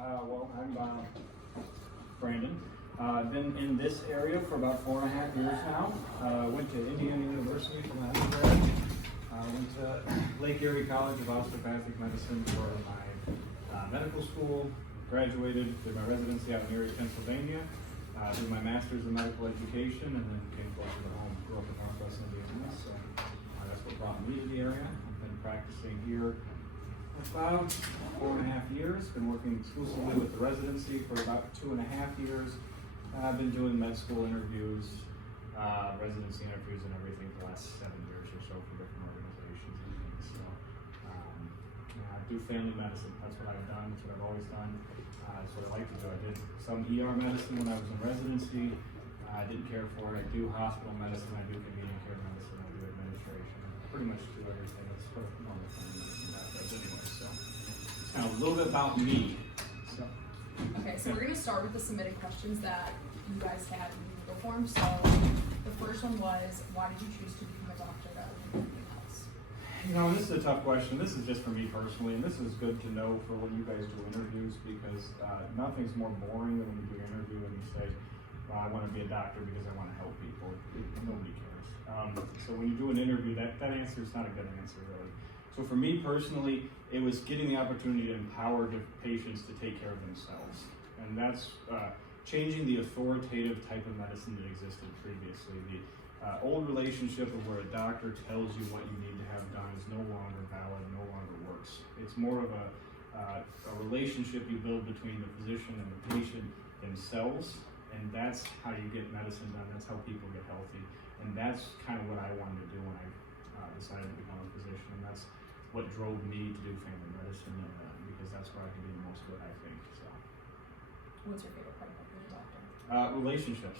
Well, I'm Brandyn. I've been in this area for about 4.5 years now. Went to Indiana University for my undergrad. Went to Lake Erie College of Osteopathic Medicine for my medical school. Graduated, did my residency out in Erie, Pennsylvania. Did my master's in medical education, and then came closer to home. Grew up in Northwest Indiana, so that's what brought me to the area. I've been practicing here about 4.5 years. Been working exclusively with the residency for about 2.5 years. I've been doing med school interviews, residency interviews, and everything for the last 7 years or so for different organizations and things. So I do family medicine. That's what I've done. That's what I've always done. That's what I like to do. I did some ER medicine when I was in residency. I didn't care for it. I do hospital medicine. I do convenient care medicine. I do administration. I pretty much do everything. That's sort of normal family medicine background anyway. So it's kind of a little bit about me. So. Okay, so we're going to start with the submitted questions that you guys had in Google Forms. So the first one was, why did you choose to become a doctor rather than anything else? You know, this is a tough question. This is just for me personally, and this is good to know for when you guys do interviews, because nothing's more boring than when you do an interview and you say, well, I want to be a doctor because I want to help people. Nobody cares. So when you do an interview, that answer is not a good answer, really. So for me personally, it was getting the opportunity to empower the patients to take care of themselves. And that's changing the authoritative type of medicine that existed previously. The old relationship of where a doctor tells you what you need to have done is no longer valid, no longer works. It's more of a relationship you build between the physician and the patient themselves, and that's how you get medicine done. That's how people get healthy. And that's kind of what I wanted to do when I decided to become a physician. And that's what drove me to do family medicine, because that's where I can be the most good, I think. So. What's your favorite part about being a doctor? Relationships.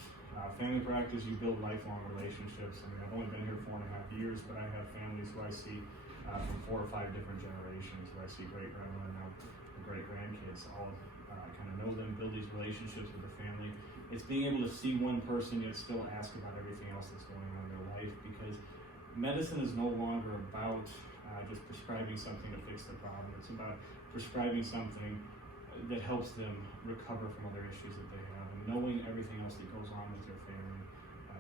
Family practice, you build lifelong relationships. I mean, I've only been here 4.5 years, but I have families who I see from 4 or 5 different generations, who I see great-grandma and now great-grandkids, all kind of know them, build these relationships with the family. It's being able to see one person yet still ask about everything else that's going on in their life, because medicine is no longer about just prescribing something to fix the problem. It's about prescribing something that helps them recover from other issues that they have, and knowing everything else that goes on with their family,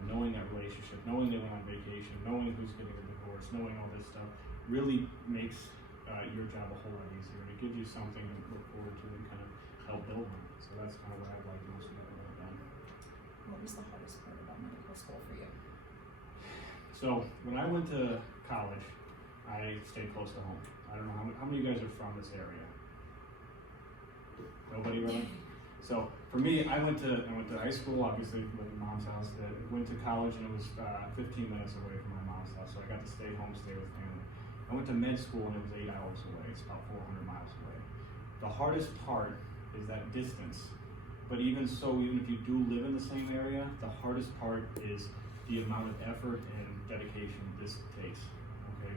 knowing that relationship, knowing they went on vacation, knowing who's getting a divorce, knowing all this stuff really makes your job a whole lot easier. It gives you something to look forward to and kind of help build on. So that's kind of what I like most about what I've done. What was the hardest part about medical school for you? So when I went to college, I stayed close to home. I don't know how many of you guys are from this area? Nobody really? So for me, I went to high school, obviously with my mom's house. Went to college, and it was 15 minutes away from my mom's house, so I got to stay home, stay with family. I went to med school, and it was 8 hours away. It's about 400 miles away. The hardest part is that distance. But even so, even if you do live in the same area, the hardest part is the amount of effort and dedication this takes. Okay,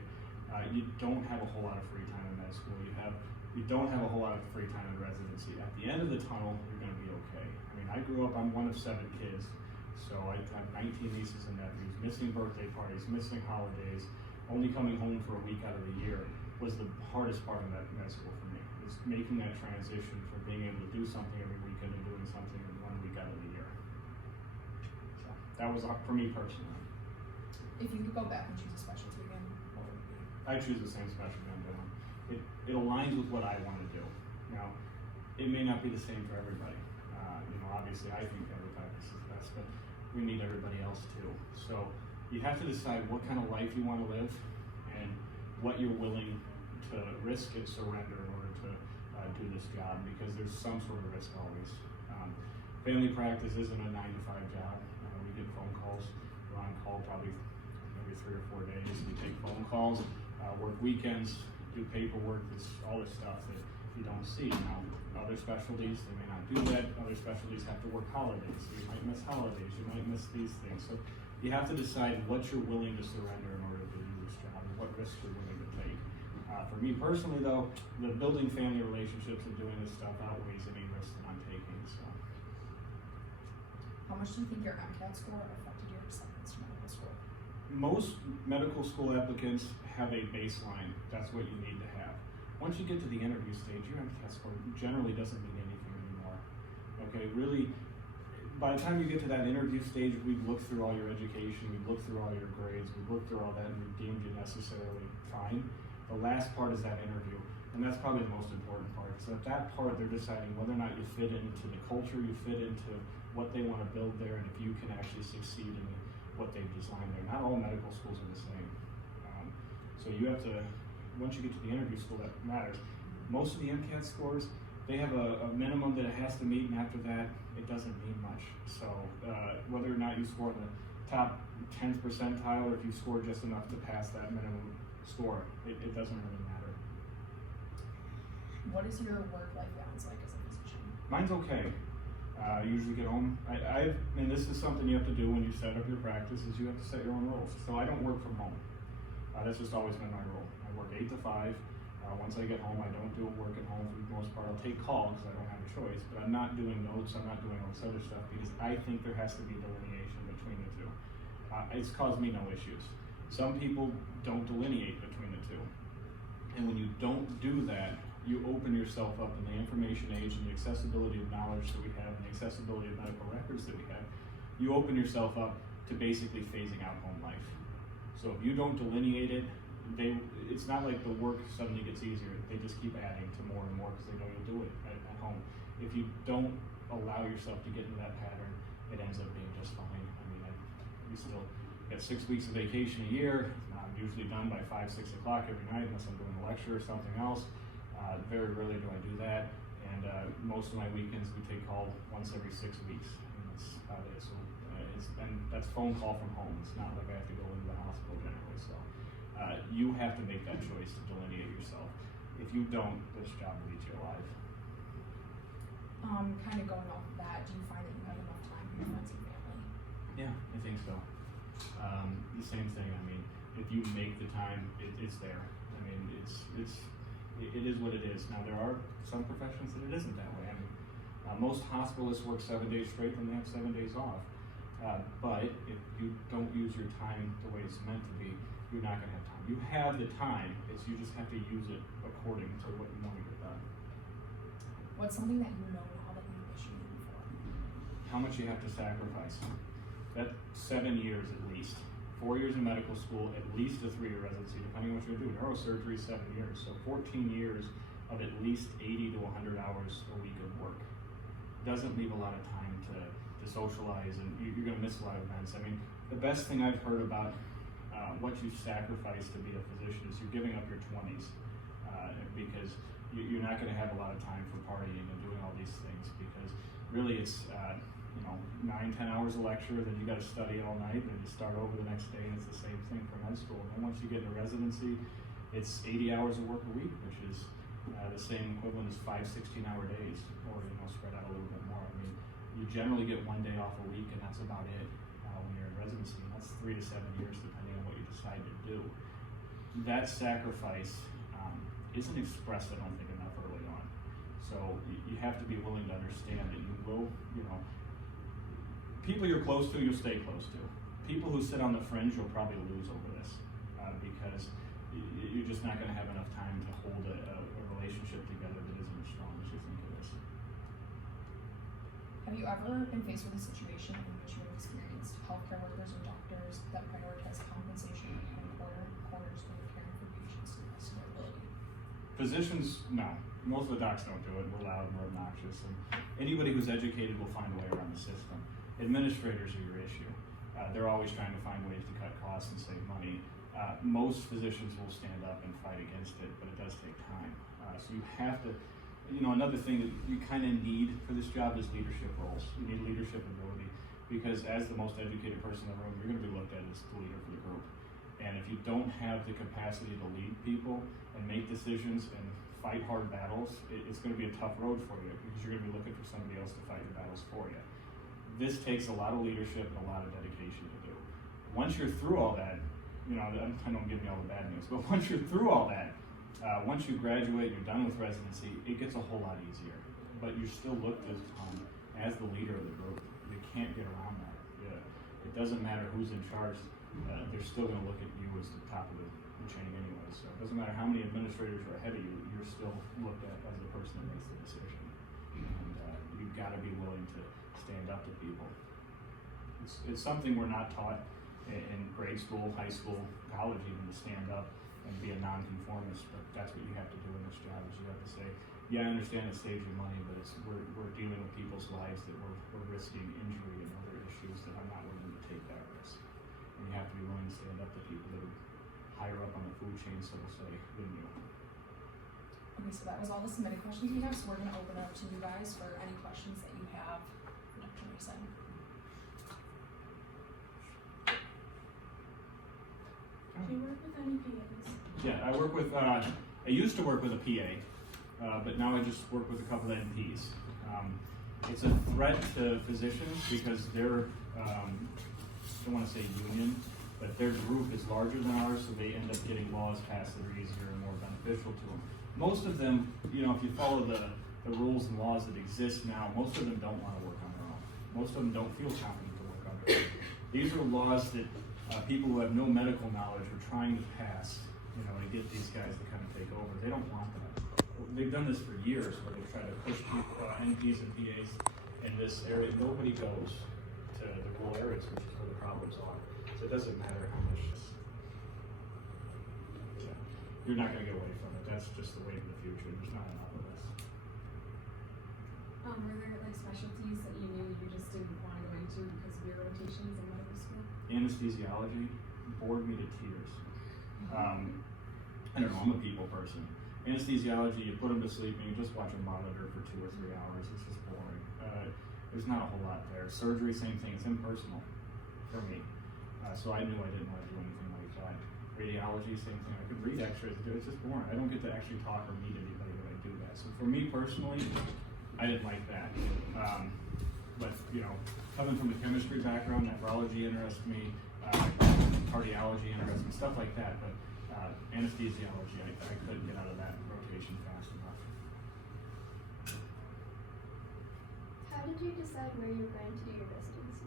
you don't have a whole lot of free time in med school. You don't have a whole lot of free time in residency. At the end of the tunnel, you're going to be okay. I mean, I grew up, I'm one of 7 kids, so I have 19 nieces and nephews, missing birthday parties, missing holidays, only coming home for a week out of the year was the hardest part of med school for me. Was making that transition from being able to do something every weekend and doing something 1 week out of the year. So that was for me personally. If you could go back and choose a specialty again, what would it be? I choose the same specialty I'm doing. It aligns with what I want to do. Now, it may not be the same for everybody. Obviously I think family practice is best, but we need everybody else too. So you have to decide what kind of life you want to live and what you're willing to risk and surrender in order to do this job, because there's some sort of risk always. Family practice isn't a 9-to-5 job. We get phone calls. We're on call probably every 3 or 4 days. We take phone calls, work weekends, do paperwork, all this stuff that you don't see. Now, other specialties, they may not do that. Other specialties have to work holidays. So you might miss holidays, you might miss these things. So you have to decide what you're willing to surrender in order to do this job, and what risks you're willing to take. For me personally though, the building family relationships and doing this stuff outweighs any risk that I'm taking. So. How much do you think your MCAT score affected your acceptance to medical school? Most medical school applicants have a baseline. That's what you need to have. Once you get to the interview stage, your MCAT score generally doesn't mean anything anymore. Okay, really, by the time you get to that interview stage, we've looked through all your education, we've looked through all your grades, we've looked through all that, and we've deemed you necessarily fine. The last part is that interview, and that's probably the most important part. So at that part, they're deciding whether or not you fit into the culture, you fit into what they want to build there, and if you can actually succeed in what they've designed there. Not all medical schools are the same. So you have to, once you get to the interview school, that matters. Most of the MCAT scores, they have a minimum that it has to meet, and after that, it doesn't mean much. So whether or not you score in the top 10th percentile, or if you score just enough to pass that minimum score, it doesn't really matter. What is your work-life balance like as a physician? Mine's okay. I usually get home. And this is something you have to do when you set up your practice, is you have to set your own rules. So I don't work from home. That's just always been my rule. I work 8 to 5. Once I get home, I don't do work at home for the most part. I'll take calls because I don't have a choice, but I'm not doing notes, I'm not doing all this other stuff because I think there has to be delineation between the two. It's caused me no issues. Some people don't delineate between the two. And when you don't do that, you open yourself up in the information age and the accessibility of knowledge that we have and the accessibility of medical records that we have, you open yourself up to basically phasing out home life. So if you don't delineate it, it's not like the work suddenly gets easier. They just keep adding to more and more because they know you'll do it at home. If you don't allow yourself to get into that pattern, it ends up being just fine. I mean, we still get 6 weeks of vacation a year. I'm usually done by 5, 6 o'clock every night unless I'm doing a lecture or something else. Very rarely do I do that. And most of my weekends we take call once every 6 weeks. And that's about it. So and that's phone call from home. It's not like I have to go into the hospital generally. So you have to make that choice to delineate yourself. If you don't, this job will eat you alive. Kind of going off of that, do you find that you have enough time for your friends and family? Yeah, I think so. The same thing. I mean, if you make the time, it's there. I mean, it is what it is. Now there are some professions that it isn't that way. I mean, most hospitalists work 7 days straight and they have 7 days off. But if you don't use your time the way it's meant to be, you're not going to have time. You have the time, you just have to use it according to what you want to get done. What's something that you know now that you wish you knew before? How much you have to sacrifice. That's 7 years at least. 4 years in medical school, at least a 3-year residency, depending on what you're going to do. Neurosurgery, 7 years. So 14 years of at least 80 to 100 hours a week of work. Doesn't leave a lot of time to socialize, and you're going to miss a lot of events. I mean, the best thing I've heard about what you sacrifice to be a physician is you're giving up your 20s because you're not going to have a lot of time for partying and doing all these things, because really it's 9-10 hours a lecture, then you got to study all night, and you start over the next day, and it's the same thing for med school. And then once you get into residency, it's 80 hours of work a week, which is the same equivalent as 5 16-hour days, or spread out a little bit more. I mean, you generally get 1 day off a week, and that's about it when you're in residency. And that's 3 to 7 years, depending on what you decide to do. That sacrifice isn't expressed, I don't think, enough early on. So you have to be willing to understand that you will, people you're close to, you'll stay close to. People who sit on the fringe, you'll probably lose over this because you're just not going to have enough time to hold a relationship together that isn't as strong as you think it is. Have you ever been faced with a situation in which you have experienced healthcare workers or doctors that prioritize compensation and corners over caring for patients to the best of their ability? Physicians, no. Most of the docs don't do it. We're loud and we're obnoxious. And anybody who's educated will find a way around the system. Administrators are your issue. They're always trying to find ways to cut costs and save money. Most physicians will stand up and fight against it, but it does take time. So you have to, another thing that you kind of need for this job is leadership roles. You need leadership ability, because as the most educated person in the room, you're going to be looked at as the leader for the group. And if you don't have the capacity to lead people and make decisions and fight hard battles, it's going to be a tough road for you, because you're going to be looking for somebody else to fight your battles for you. This takes a lot of leadership and a lot of dedication to do. Once you're through all that, I don't give you all the bad news, but once you're through all that, once you graduate, you're done with residency, it gets a whole lot easier. But you're still looked at as the leader of the group. You can't get around that. It doesn't matter who's in charge. They're still going to look at you as the top of the food chain anyway, so it doesn't matter how many administrators are ahead of you, you're still looked at as the person that makes the decision. And you've got to be willing to stand up to people. It's something we're not taught in grade school, high school, college even, to stand up and be a nonconformist, but that's what you have to do in this job, is you have to say, yeah, I understand it saves you money, but we're dealing with people's lives that we're risking injury and other issues that I'm not willing to take that risk. And you have to be willing to stand up to people that are higher up on the food chain, so to say, than you. Okay, so that was all the submitted questions we have, so we're gonna open it up to you guys for any questions that you have for Dr. Mason. Do you work with any PAs? Yeah, I work with, I used to work with a PA, but now I just work with a couple of NPs. It's a threat to physicians because they're, I don't want to say union, but their group is larger than ours, so they end up getting laws passed that are easier and more beneficial to them. Most of them, you know, if you follow the rules and laws that exist now, most of them don't want to work on their own. Most of them don't feel confident to work on their own. These are laws that people who have no medical knowledge are trying to pass, you know, to get these guys to kind of take over. They don't want that. They've done this for years, where they've tried to push people, NPs and PAs in this area. Nobody goes to the rural areas, which is where the problems are. So it doesn't matter how much. Yeah, you're not going to get away from it. That's just the way of the future. There's not enough of this. Were there like specialties that you knew you just didn't want to go into because of your rotations in medical school? Anesthesiology bored me to tears. I don't know, I'm a people person. Anesthesiology, you put them to sleep and you just watch a monitor for 2 or 3 hours. It's just boring. There's not a whole lot there. Surgery, same thing. It's impersonal for me. So I knew I didn't want to do anything like that. Radiology, same thing. I could read x-rays. It's just boring. I don't get to actually talk or meet anybody when I do that. So for me personally, I didn't like that. But, you know, coming from a chemistry background, nephrology interests me, cardiology interests me, stuff like that. But anesthesiology, I couldn't get out of that rotation fast enough. How did you decide where you were going to do your residency?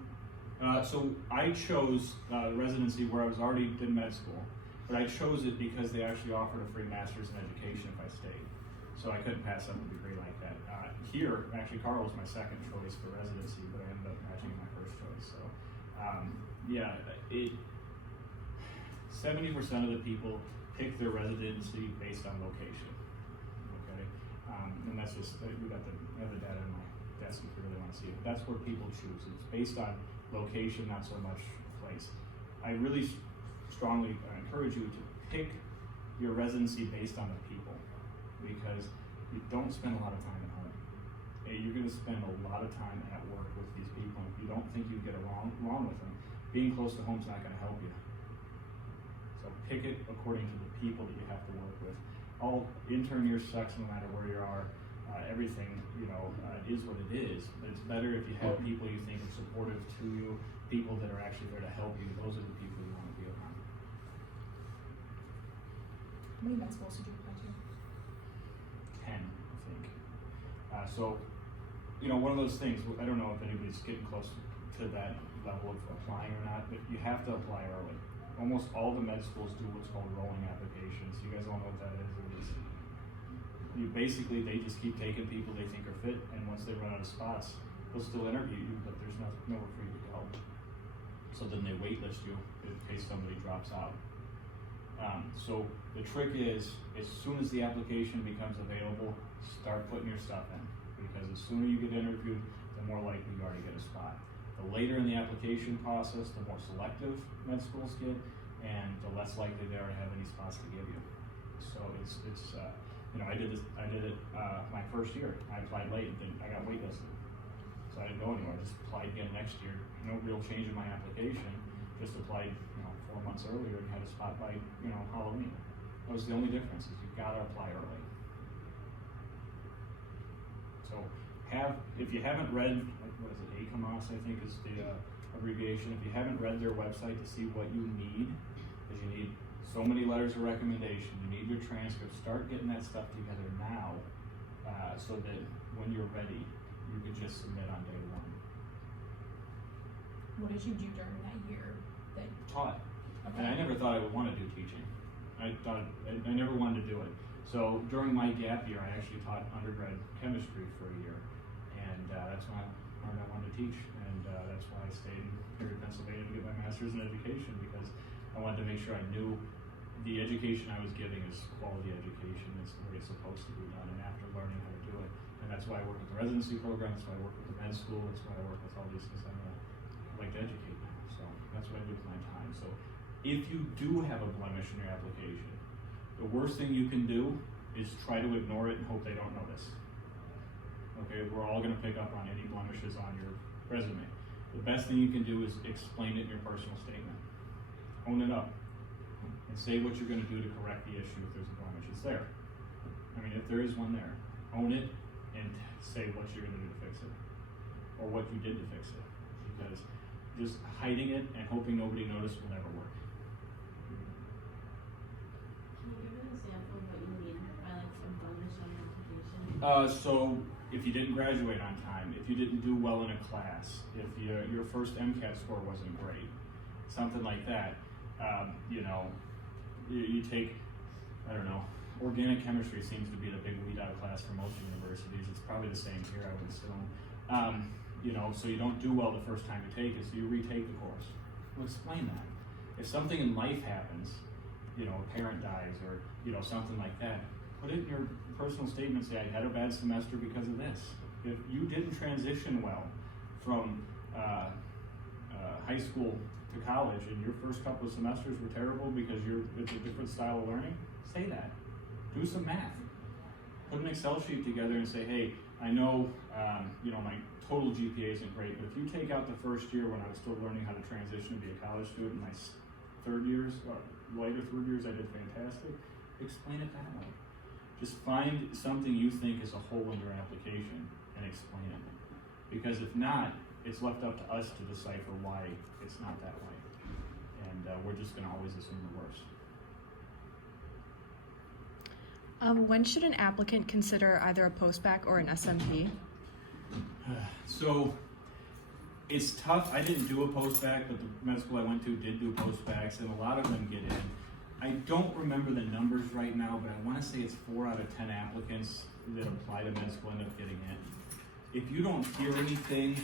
So I chose residency where I was already in med school, but I chose it because they actually offered a free master's in education if I stayed. So I couldn't pass up a degree like that. Here, actually, Carle was my second choice for residency, but I ended up matching my first choice. So, yeah, 70% of the people pick their residency based on location. Okay, and that's just I have the data in my desk if you really want to see it. That's where people choose. It's based on location, not so much place. I really strongly encourage you to pick your residency based on the people, because you don't spend a lot of time at home. You're going to spend a lot of time at work with these people, and if you don't think you get along with them, being close to home is not going to help you. So pick it according to the people that you have to work with. All intern year sucks no matter where you are. Everything, you know, is what it is. But it's better if you have people you think are supportive to you, people that are actually there to help you. Those are the people you want to be around. How many med schools did you apply to? 10, I think. So, you know, one of those things, I don't know if anybody's getting close to that level of applying or not, but you have to apply early. Almost all the med schools do what's called rolling applications. You guys all know what that is. They just keep taking people they think are fit, and once they run out of spots, they'll still interview you, but there's nowhere for you to go. So then they waitlist you in case somebody drops out. So the trick is, as soon as the application becomes available, start putting your stuff in, because the sooner you get interviewed, the more likely you are to get a spot. The later in the application process, the more selective med schools get, and the less likely they are to have any spots to give you. So it's you know, I did it my first year. I applied late and I got waitlisted. So I didn't go anywhere. I just applied again next year. No real change in my application. Just applied, you know, 4 months earlier and had a spot by, you know, Halloween. That was the only difference, is you've got to apply early. So if you haven't read, what is it, AMWA, I think is the abbreviation. If you haven't read their website to see what you need, is you need so many letters of recommendation, you need your transcript. Start getting that stuff together now, so that when you're ready, you can just submit on day one. What did you do during that year? Taught. And I never thought I would want to do teaching. I never wanted to do it. So during my gap year, I actually taught undergrad chemistry for a year, and that's when I learned I wanted to teach, and that's why I stayed here in Pennsylvania to get my master's in education, because I wanted to make sure I knew the education I was giving is quality education. It's the way it's supposed to be done, and after learning how to do it. And that's why I work with the residency program, that's why I work with the med school, that's why I work with all these things. I like to educate now, so that's what I do with my time. So if you do have a blemish in your application, the worst thing you can do is try to ignore it and hope they don't notice. Okay, we're all gonna pick up on any blemishes on your resume. The best thing you can do is explain it in your personal statement. Own it up. And say what you're gonna do to correct the issue if there's a blemish. It's there. I mean, if there is one there, own it and say what you're gonna do to fix it. Or what you did to fix it. Because just hiding it and hoping nobody noticed will never work. Can you give an example of what you mean by like a blemish on your application? So if you didn't graduate on time, if you didn't do well in a class, if your first MCAT score wasn't great, something like that, you know, you take, I don't know, organic chemistry seems to be the big weed out class for most universities. It's probably the same here, I would assume. You know, so you don't do well the first time you take it, so you retake the course. Well, explain that. If something in life happens, you know, a parent dies or, you know, something like that, put it in your personal statement, say, I had a bad semester because of this. If you didn't transition well from high school to college and your first couple of semesters were terrible because it's a different style of learning, say that. Do some math. Put an Excel sheet together and say, hey, I know, you know, my total GPA isn't great, but if you take out the first year when I was still learning how to transition to be a college student, my third years, or later third years, I did fantastic. Explain it that way. Just find something you think is a hole in your application and explain it. Because if not, it's left up to us to decipher why it's not that way. And we're just gonna always assume the worst. When should an applicant consider either a postbac or an SMP? So it's tough. I didn't do a postbac, but the med school I went to did do postbacs, and a lot of them get in. I don't remember the numbers right now, but I want to say it's 4 out of 10 applicants that apply to med school end up getting in. If you don't hear anything,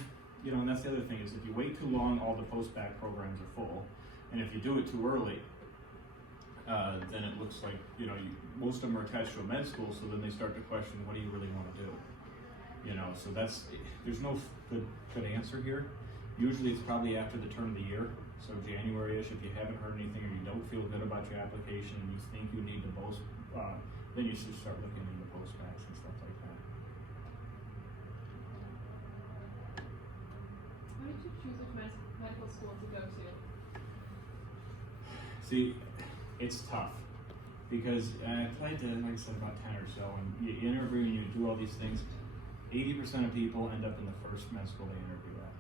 you know, and that's the other thing, is if you wait too long, all the postbac programs are full. And if you do it too early, then it looks like, you know, most of them are attached to a med school, so then they start to question, what do you really want to do? You know, so there's no good answer here. Usually it's probably after the turn of the year, so January-ish, if you haven't heard anything or you don't feel good about your application and you think you need to post, then you should start looking into postbacks and stuff like that. How did you choose which medical school to go to? See, it's tough because I applied to, like I said, about 10 or so, and you interview and you do all these things. 80% of people end up in the first med school they interview at,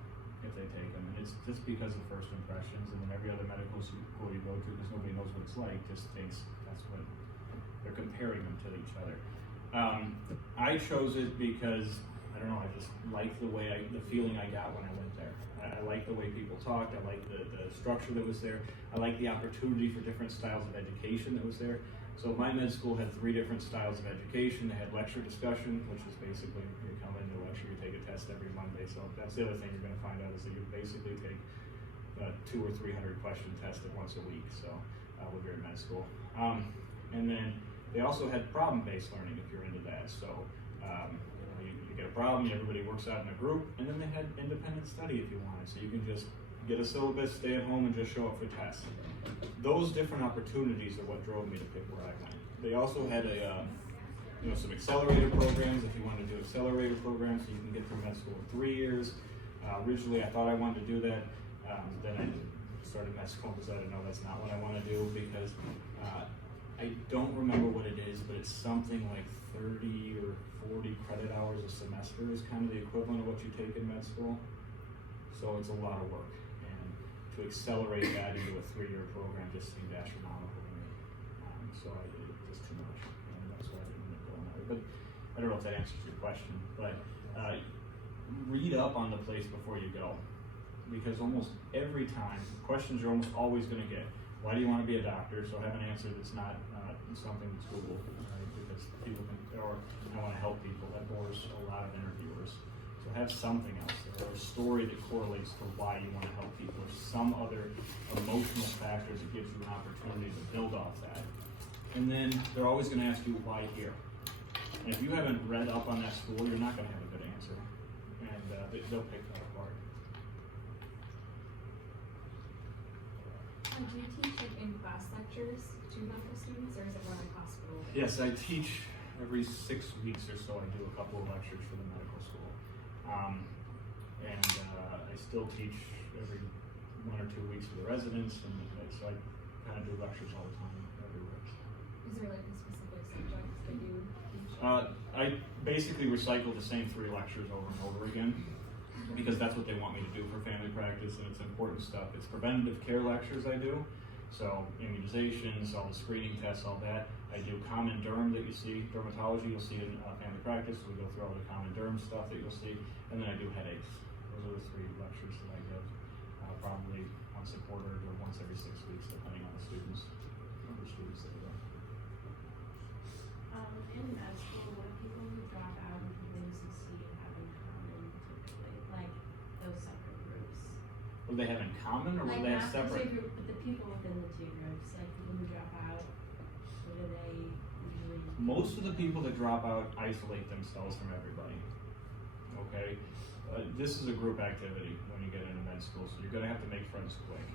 if they take them. And it's just because of first impressions, and then every other medical school you go to, because nobody knows what it's like, just thinks that's what they're comparing them to each other. I chose it because, I don't know, I just liked the feeling I got when I went there. I liked the way people talked, I liked the structure that was there, I liked the opportunity for different styles of education that was there. So my med school had 3 different styles of education. They had lecture discussion, which is basically you come into a lecture, you take a test every Monday. So that's the other thing you're going to find out is that you basically take 200 or 300 question tested once a week. So with your med school, and then they also had problem-based learning if you're into that. So you get a problem, everybody works out in a group, and then they had independent study if you wanted. So you can just get a syllabus, stay at home, and just show up for tests. Those different opportunities are what drove me to pick where I went. They also had some accelerator programs if you want to do accelerator programs, so you can get through med school in 3 years. Originally, I thought I wanted to do that. Then I started med school and decided, no, that's not what I want to do because I don't remember what it is, but it's something like 30 or 40 credit hours a semester is kind of the equivalent of what you take in med school. So it's a lot of work. To accelerate that into a 3-year program just seemed astronomical to me. So it was just too much, and that's why I didn't end up going there. But I don't know if that answers your question, but read up on the place before you go. Because almost every time, questions you're almost always going to get, why do you want to be a doctor? So have an answer that's not something that's Google, right? Because people can, or I want to help people. That bores a lot of interviewers. So have something else there, or a story that correlates to why you want to help people, or some other emotional factor that gives you an opportunity to build off that. And then they're always going to ask you why here. And if you haven't read up on that school, you're not going to have a good answer, and they'll pick that apart. Do you teach like in-class lectures to medical students, or is it more like hospital? Yes, I teach every 6 weeks or so. I do a couple of lectures for the medical school. I still teach every 1 or 2 weeks for the residents, and so I kind of do lectures all the time everywhere. Is there like a specific subjects that you teach? I basically recycle the same 3 lectures over and over again, because that's what they want me to do for family practice, and it's important stuff. It's preventative care lectures I do, so immunizations, all the screening tests, all that. I do common derm that you see, dermatology you'll see in family practice. We go through all the common derm stuff that you'll see, and then I do headaches. Those are the 3 lectures that I give, probably once a quarter or once every 6 weeks, depending on the students, number of students that we have. In med school, what do people who drop out and people who succeed have in common typically? Like those separate groups? Will they have in common, or will they have not the separate? two group, but the people within the 2 groups, like people who drop out, what do they usually? Most of the people that drop out isolate themselves from everybody. Okay, this is a group activity when you get into med school, so you're going to have to make friends quick.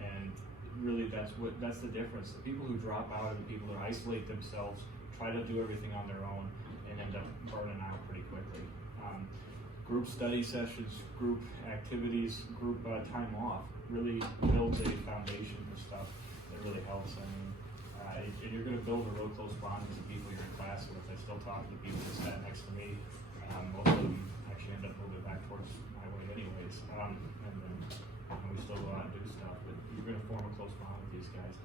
And really, that's the difference. The people who drop out are the people that isolate themselves, try to do everything on their own, and end up burning out pretty quickly. Group study sessions, group activities, group time off really builds a foundation for stuff that really helps. I mean, and you're going to build a real close bond with the people you're in class with. I still talk to the people that sat next to me. Most of them actually end up moving back towards my way anyways. And then we still go out and do stuff, but you're going to form a close bond with these guys.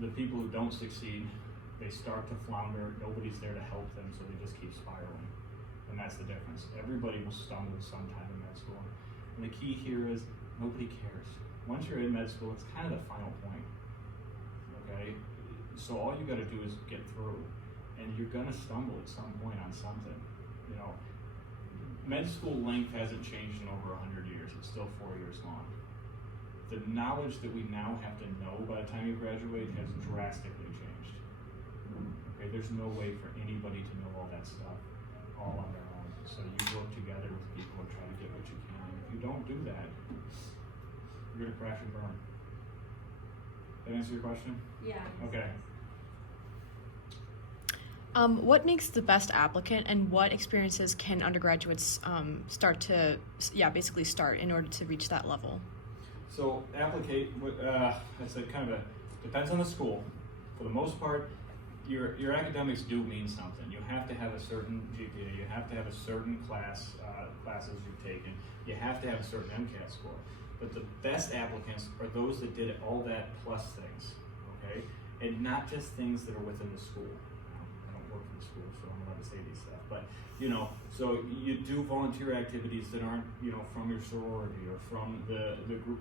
The people who don't succeed, they start to flounder. Nobody's there to help them, so they just keep spiraling. And that's the difference. Everybody will stumble sometime in med school. And the key here is nobody cares. Once you're in med school, it's kind of the final point. Okay? So all you got to do is get through. And you're going to stumble at some point on something. You know, med school length hasn't changed in over 100 years. It's still 4 years long. The knowledge that we now have to know by the time you graduate has drastically changed. Okay, there's no way for anybody to know all that stuff all on their own. So you work together with people and try to get what you can. And if you don't do that, you're gonna crash and burn. That answer your question? Yeah. Okay. What makes the best applicant, and what experiences can undergraduates basically start in order to reach that level? So that's a kind of depends on the school. For the most part, your academics do mean something. You have to have a certain GPA. You have to have a certain classes you've taken. You have to have a certain MCAT score. But the best applicants are those that did all that plus things, okay? And not just things that are within the school. I don't work for the school, so I'm allowed to say these stuff. But, so you do volunteer activities that aren't, from your sorority or from the group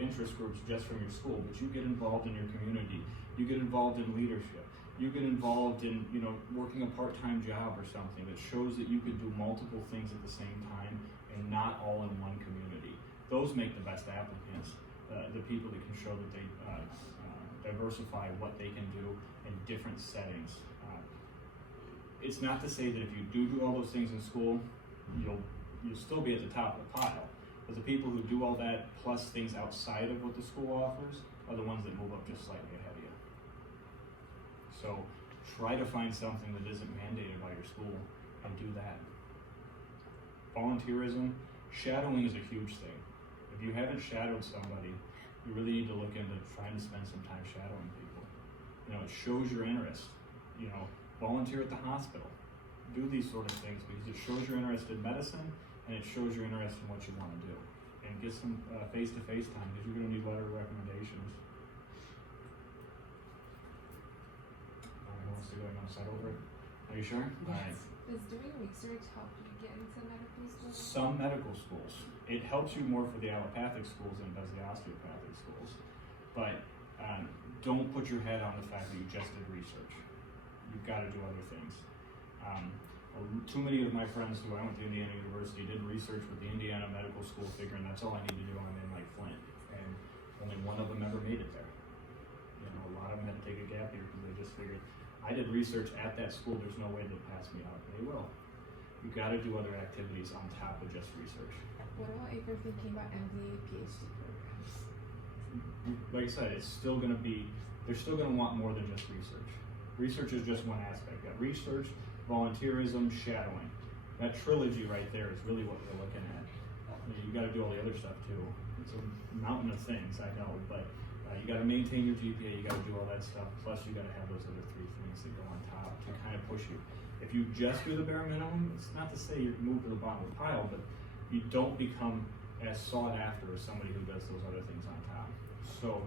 interest groups just from your school, but you get involved in your community. You get involved in leadership. You get involved in, working a part-time job or something that shows that you can do multiple things at the same time and not all in one community. Those make the best applicants, the people that can show that they diversify what they can do in different settings. It's not to say that if you do all those things in school, you'll still be at the top of the pile. But the people who do all that plus things outside of what the school offers are the ones that move up just slightly ahead of you. So try to find something that isn't mandated by your school and do that. Volunteerism, shadowing is a huge thing. If you haven't shadowed somebody, you really need to look into trying to spend some time shadowing people. It shows your interest. Volunteer at the hospital. Do these sort of things because it shows your interest in medicine and it shows your interest in what you want to do. And get some face-to-face time because you're going to need letter of recommendations. Who wants to go ahead and start over it? Are you sure? All right. Does doing research help you get into medical school? Some medical schools. It helps you more for the allopathic schools than it does the osteopathic schools. But don't put your head on the fact that you just did research. You've got to do other things. Too many of my friends who I went to Indiana University did research with the Indiana Medical School, figuring that's all I need to do. I'm in like Flint, and only one of them ever made it there. You know, a lot of them had to take a gap year because they just figured, I did research at that school. There's no way they'll pass me out. They will. You've got to do other activities on top of just research. What about if you're thinking about MBA, PhD programs? Like I said, it's still going to be, they're still going to want more than just research. Research is just one aspect. You got research, volunteerism, shadowing. That trilogy right there is really what we're looking at. You got to do all the other stuff too. It's a mountain of things, I know, but you got to maintain your GPA, you got to do all that stuff, plus you got to have those other three things that go on top to kind of push you. If you just do the bare minimum, it's not to say you move to the bottom of the pile, but you don't become as sought after as somebody who does those other things on top. So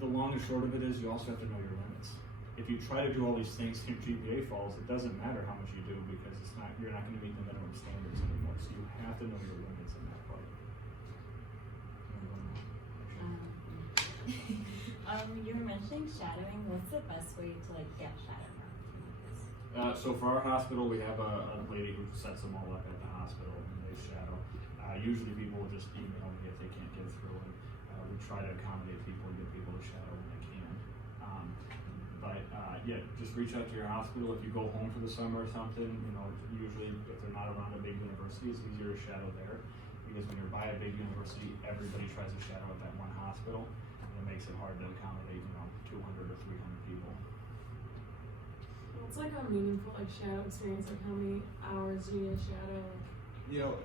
the long and short of it is you also have to know your limits. If you try to do all these things and your GPA falls, it doesn't matter how much you do because you're not going to meet the minimum standards anymore. So you have to know your limits in that part. You were mentioning shadowing. What's the best way to like get shadowed opportunities? So for our hospital, we have a lady who sets them all up at the hospital and they shadow. Usually people will just email me if they can't get through, and we try to accommodate people and get people to shadow when they can. Yeah, just reach out to your hospital. If you go home for the summer or something, you know, usually if they're not around a big university, it's easier to shadow there. Because when you're by a big university, everybody tries to shadow at that one hospital, and it makes it hard to accommodate, you know, 200 or 300 people. What's like a meaningful like shadow experience? Like how many hours do you need to shadow? You know,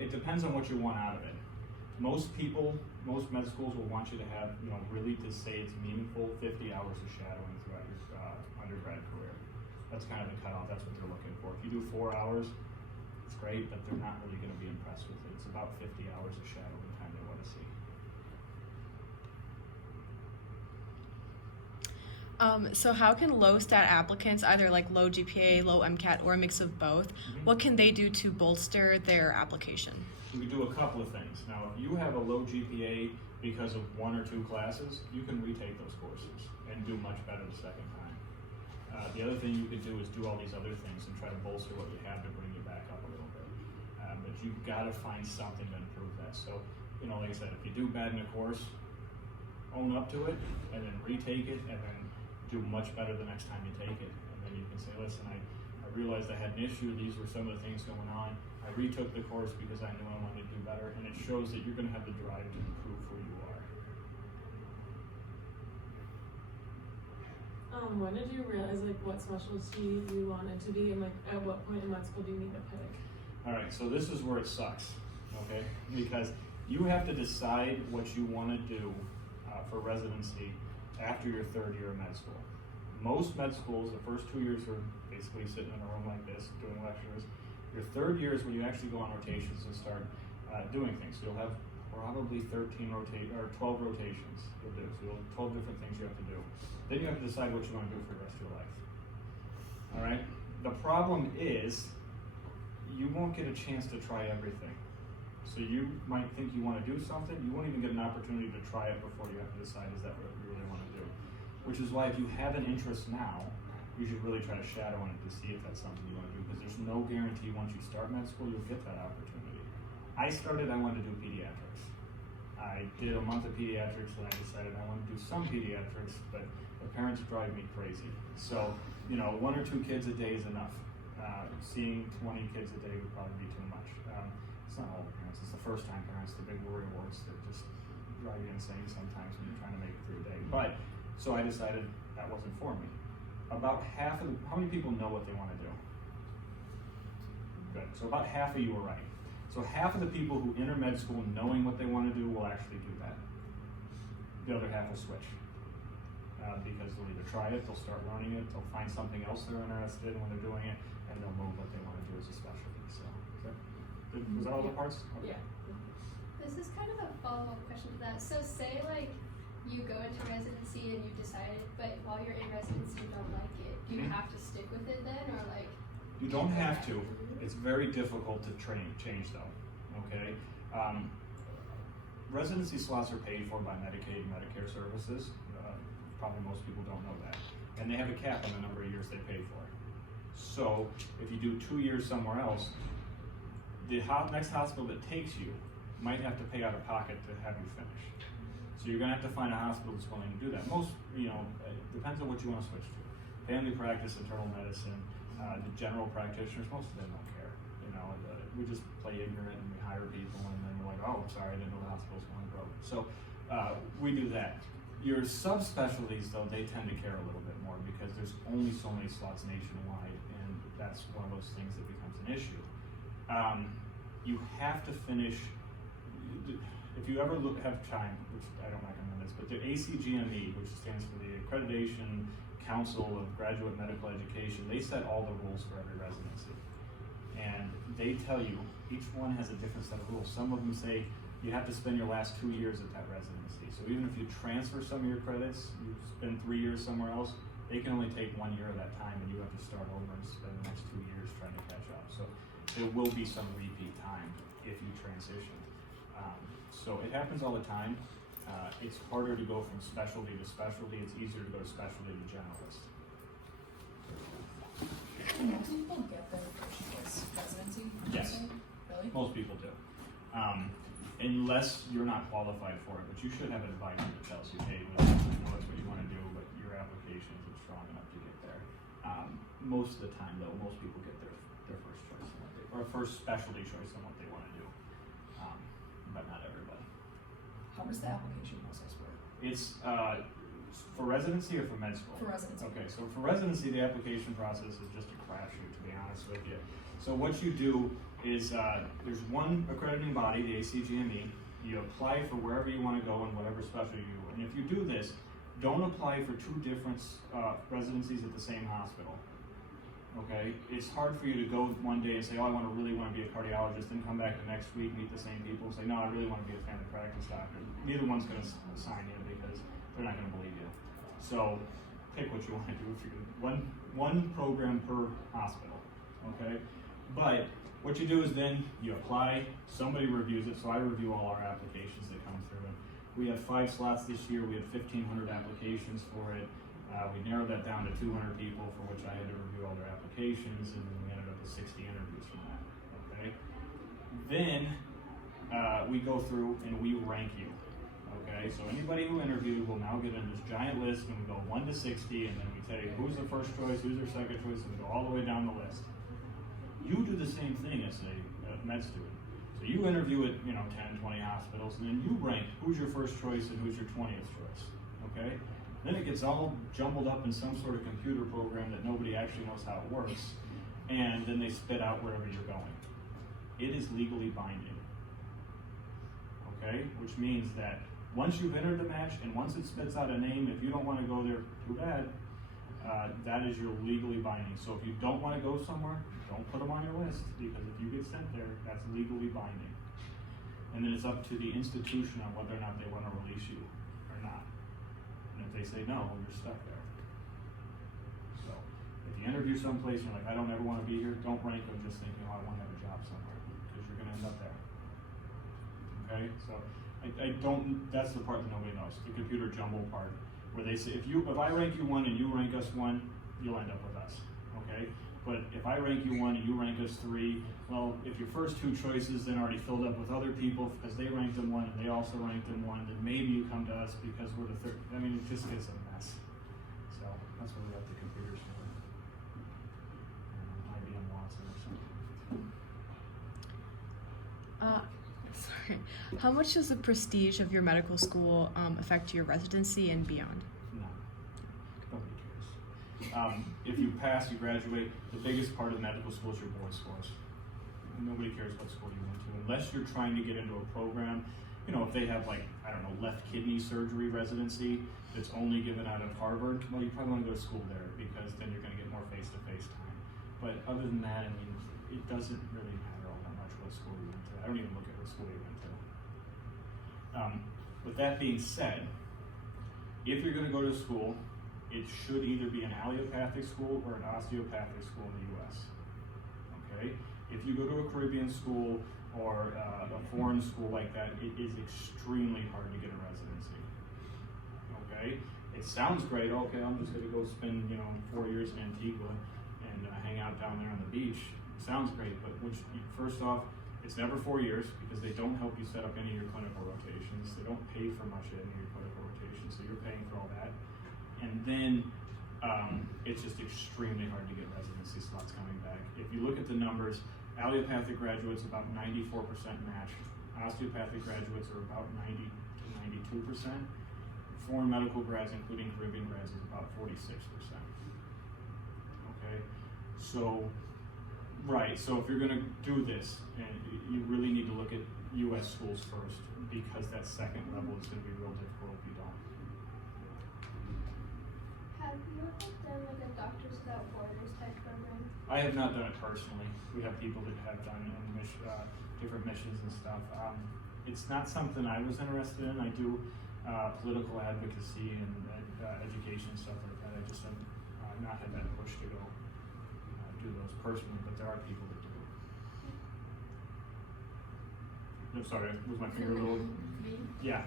it depends on what you want out of it. Most med schools will want you to have, you know, really to say it's meaningful, 50 hours of shadowing throughout your undergrad career. That's kind of the cutoff. That's what they're looking for. If you do 4 hours, it's great, but they're not really going to be impressed with it. It's about 50 hours of shadowing time they want to see. So how can low stat applicants, either like low GPA, low MCAT, or a mix of both, what can they do to bolster their application? You can do a couple of things. Now, if you have a low GPA because of 1 or 2 classes, you can retake those courses and do much better the second time. The other thing you could do is do all these other things and try to bolster what you have to bring you back up a little bit. But you've got to find something to improve that. So, you know, like I said, if you do bad in a course, own up to it and then retake it and then do much better the next time you take it. And then you can say, listen, I realized I had an issue. These were some of the things going on. I retook the course because I knew I wanted to do better. And it shows that you're going to have the drive to improve where you are. When did you realize like what specialty you wanted to be, and like at what point in med school do you need to pick? All right, so this is where it sucks, okay? Because you have to decide what you want to do for residency after your 3rd year of med school. Most med schools, the first 2 years are basically sitting in a room like this doing lectures. Your 3rd year is when you actually go on rotations and start doing things. So you'll have probably 12 rotations you'll do. So you'll have 12 different things you have to do. Then you have to decide what you want to do for the rest of your life. All right? The problem is you won't get a chance to try everything. So you might think you want to do something, you won't even get an opportunity to try it before you have to decide is that what you really want to do. Which is why if you have an interest now, you should really try to shadow on it to see if that's something you want to do, because there's no guarantee once you start med school you'll get that opportunity. I wanted to do pediatrics. I did a month of pediatrics and I decided I want to do some pediatrics, but the parents drive me crazy. So, you know, 1 or 2 kids a day is enough. Seeing 20 kids a day would probably be too much. It's not all the parents, it's the first time parents, the big worry awards that just drive you insane sometimes when you're trying to make it through a day. But, so I decided that wasn't for me. About half of how many people know what they want to do? Good, so about half of you are right. So half of the people who enter med school knowing what they want to do will actually do that. The other half will switch. Because they'll either try it, they'll start learning it, they'll find something else they're interested in when they're doing it, and they'll move what they want to do as a specialty. So, was that all the parts? Okay. Yeah. This is kind of a follow-up question to that. So say like you go into residency and you decide, but while you're in residency you don't like it. Do you have to stick with it then, or like? You don't have to. It's very difficult to change though. Okay. residency slots are paid for by Medicaid and Medicare services. Probably most people don't know that. And they have a cap on the number of years they pay for. So if you do 2 years somewhere else, the next hospital that takes you might have to pay out of pocket to have you finish. So you're gonna have to find a hospital that's willing to do that. Most, it depends on what you wanna switch to. Family practice, internal medicine, the general practitioners, most of them don't care. We just play ignorant and we hire people and then we're like, oh, sorry, I didn't know the hospital's going broke. So we do that. Your subspecialties, though, they tend to care a little bit more because there's only so many slots nationwide, and that's one of those things that becomes an issue. You have to finish, if you ever have time, which I don't recommend this, but the ACGME, which stands for the Accreditation Council of Graduate Medical Education, they set all the rules for every residency. And they tell you, each one has a different set of rules. Some of them say you have to spend your last 2 years at that residency. So even if you transfer some of your credits, you spend 3 years somewhere else, they can only take 1 year of that time and you have to start over and spend the next 2 years trying to catch up. So there will be some repeat time if you transition. So it happens all the time. It's harder to go from specialty to specialty. It's easier to go specialty to generalist. Most people get their first choice residency? Yes. Really? Most people do. Unless you're not qualified for it, but you should have an advisor that tells you, hey, listen, I know that's what you want to do, but your application isn't strong enough to get there. Most of the time, though, most people get their first choice on what they, or first specialty choice on what they want to do, but not everybody. How does the application process work? It's for residency or for med school? For residency. Okay, so for residency, the application process is just a crapshoot, to be honest with you. So what you do is there's one accrediting body, the ACGME. You apply for wherever you want to go and whatever specialty you do. And if you do this, don't apply for 2 different residencies at the same hospital. Okay, it's hard for you to go one day and say, oh, I really want to be a cardiologist, and come back the next week, meet the same people, and say, no, I really want to be a family practice doctor. Neither one's going to sign you because they're not going to believe you. So pick what you want to do. If you're one program per hospital, okay? But what you do is then you apply, somebody reviews it, so I review all our applications that come through. And we had 5 slots this year, we had 1,500 applications for it. We narrowed that down to 200 people, for which I had to review all their applications, and then we ended up with 60 interviews from that, okay? Then we go through and we rank you, okay? So anybody who interviewed will now get in this giant list, and we go 1 to 60, and then we tell you who's the first choice, who's their second choice, and we go all the way down the list. You do the same thing as a med student. So you interview at 10, 20 hospitals, and then you rank who's your first choice and who's your 20th choice, okay? Then it gets all jumbled up in some sort of computer program that nobody actually knows how it works, and then they spit out wherever you're going. It is legally binding, okay? Which means that once you've entered the match, and once it spits out a name, if you don't want to go there, too bad. That is your legally binding. So if you don't want to go somewhere, don't put them on your list, because if you get sent there, that's legally binding. And then it's up to the institution on whether or not they want to release you or not. And if they say no, you're stuck there. So if you interview someplace and you're like, I don't ever want to be here, don't rank them just thinking, oh, I want to have a job somewhere, because you're going to end up there. Okay, so I don't, that's the part that nobody knows, the computer jumble part, where they say, if I rank you 1 and you rank us 1, you'll end up with us, okay? But if I rank you 1 and you rank us 3, well, if your first 2 choices then already filled up with other people because they ranked them 1 and they also ranked them 1, then maybe you come to us because we're the third. I mean, it just gets a mess. So that's what we got the computers for. IBM Watson or something. Sorry. How much does the prestige of your medical school affect your residency and beyond? No. Nobody cares. If you pass, you graduate, the biggest part of medical school is your board scores. Nobody cares what school you went to, unless you're trying to get into a program. If they have left kidney surgery residency that's only given out of Harvard, well, you probably want to go to school there, because then you're going to get more face-to-face time. But other than that, I mean, it doesn't really matter all that much what school you went to. I don't even look at what school you went to. With that being said, if you're going to go to school, it should either be an allopathic school or an osteopathic school in the U.S. Okay? If you go to a Caribbean school or a foreign school like that, it is extremely hard to get a residency. Okay, it sounds great. Okay, I'm just gonna go spend 4 years in Antigua and hang out down there on the beach. Sounds great, but first off, it's never 4 years because they don't help you set up any of your clinical rotations. They don't pay for much of any of your clinical rotations, so you're paying for all that. And then it's just extremely hard to get residency slots coming back. If you look at the numbers, allopathic graduates about 94% match. Osteopathic graduates are about 90 to 92%. Foreign medical grads, including Caribbean grads, is about 46%. Okay, so if you're going to do this, and you really need to look at U.S. schools first, because that second level is going to be real difficult if you don't. Have you ever done like a Doctors Without Borders type program? I have not done it personally. We have people that have done it in different missions and stuff. It's not something I was interested in. I do political advocacy and education and stuff like that. I just have not had that push to go do those personally, but there are people that do. I'm sorry, was my finger a little? Me? Yeah.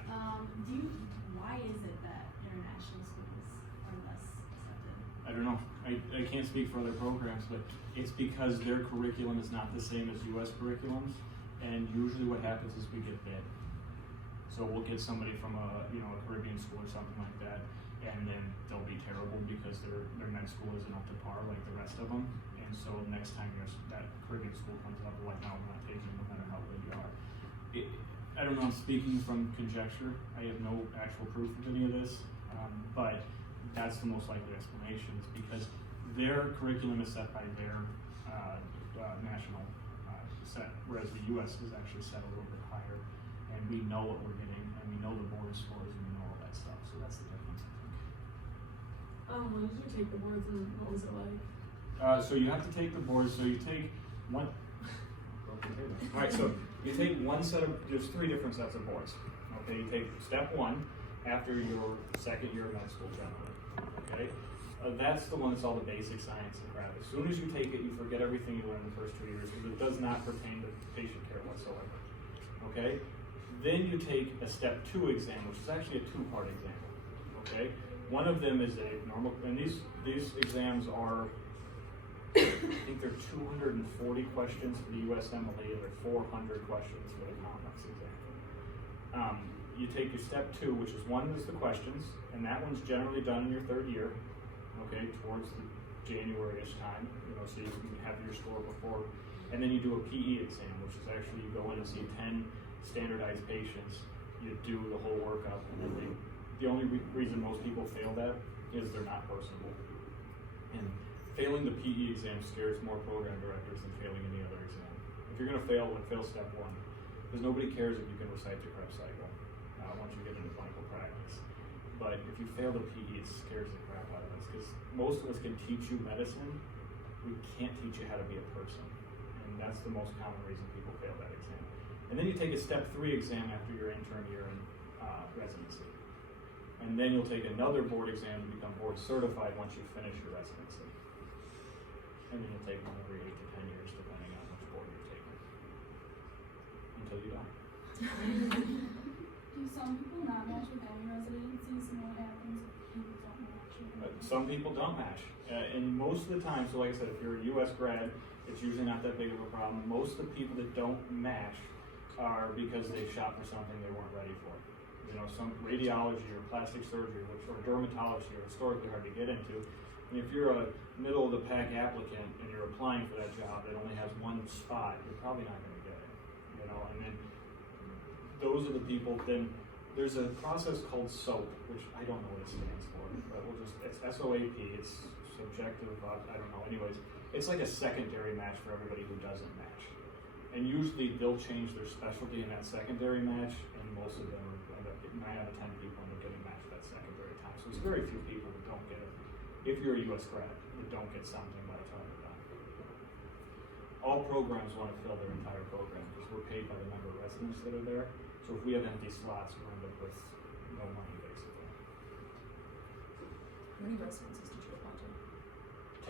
Why is it that international schools are less accepted? I don't know. I can't speak for other programs, but it's because their curriculum is not the same as U.S. curriculums, and usually what happens is we get bid. So we'll get somebody from a Caribbean school or something like that, and then they'll be terrible because their med school isn't up to par like the rest of them. And so next time that Caribbean school comes up, we're like, no, we're not taking them no matter how good you are. I don't know, I'm speaking from conjecture. I have no actual proof of any of this, but that's the most likely explanation, is because their curriculum is set by their national set, whereas the U.S. is actually set a little bit higher, and we know what we're getting, and we know the board scores, and we know all that stuff, so that's the difference, I think. When did you take the boards and what was it like? So you have to take the boards, so you take one, all right, so you take one set of, there's 3 different sets of boards. Okay, you take step 1 after your second year of med school generally. Okay, that's the one that's all the basic science and crap. As soon as you take it, you forget everything you learned the first 2 years because it does not pertain to patient care whatsoever. Okay, then you take a step 2 exam, which is actually a 2-part exam. Okay, one of them is a normal, and these exams are, I think they're 240 questions for the USMLE, and they're 400 questions for the complex exam. You take your step 2, which is one is the questions, and that one's generally done in your 3rd year, okay, towards the January-ish time, so you can have your score before. And then you do a PE exam, which is actually you go in and see 10 standardized patients, you do the whole workup, and then the only reason most people fail that is they're not personable. And failing the PE exam scares more program directors than failing any other exam. If you're going to fail, then fail step 1, because nobody cares if you can recite the Krebs cycle once you get into clinical practice. But if you fail the PE, it scares the crap out of us, because most of us can teach you medicine, we can't teach you how to be a person. And that's the most common reason people fail that exam. And then you take a step 3 exam after your intern year in residency. And then you'll take another board exam to become board certified once you finish your residency. And then you'll take one every 8 to 10 years, depending on which board you're taking, until you die. Do some people not match with any residencies, and what happens if people don't match? Some people don't match. And most of the time, so like I said, if you're a U.S. grad, it's usually not that big of a problem. Most of the people that don't match are because they've shot for something they weren't ready for. Some radiology or plastic surgery, which or dermatology are historically hard to get into. And if you're a middle of the pack applicant and you're applying for that job that only has one spot, you're probably not going to get it. And then those are the people. Then there's a process called SOAP, which I don't know what it stands for, but it's SOAP. It's subjective. I don't know. Anyways, it's like a secondary match for everybody who doesn't match. And usually they'll change their specialty in that secondary match, and most of them end up getting 9 out of 10 people end up getting matched that secondary time. So it's very few people that don't get it. If you're a U.S. grad, that don't get something by the time you're done. All programs want to fill their entire program because we're paid by the number of residents that are there. So if we have empty slots, we end up with no money, basically. How many residencies did you apply to?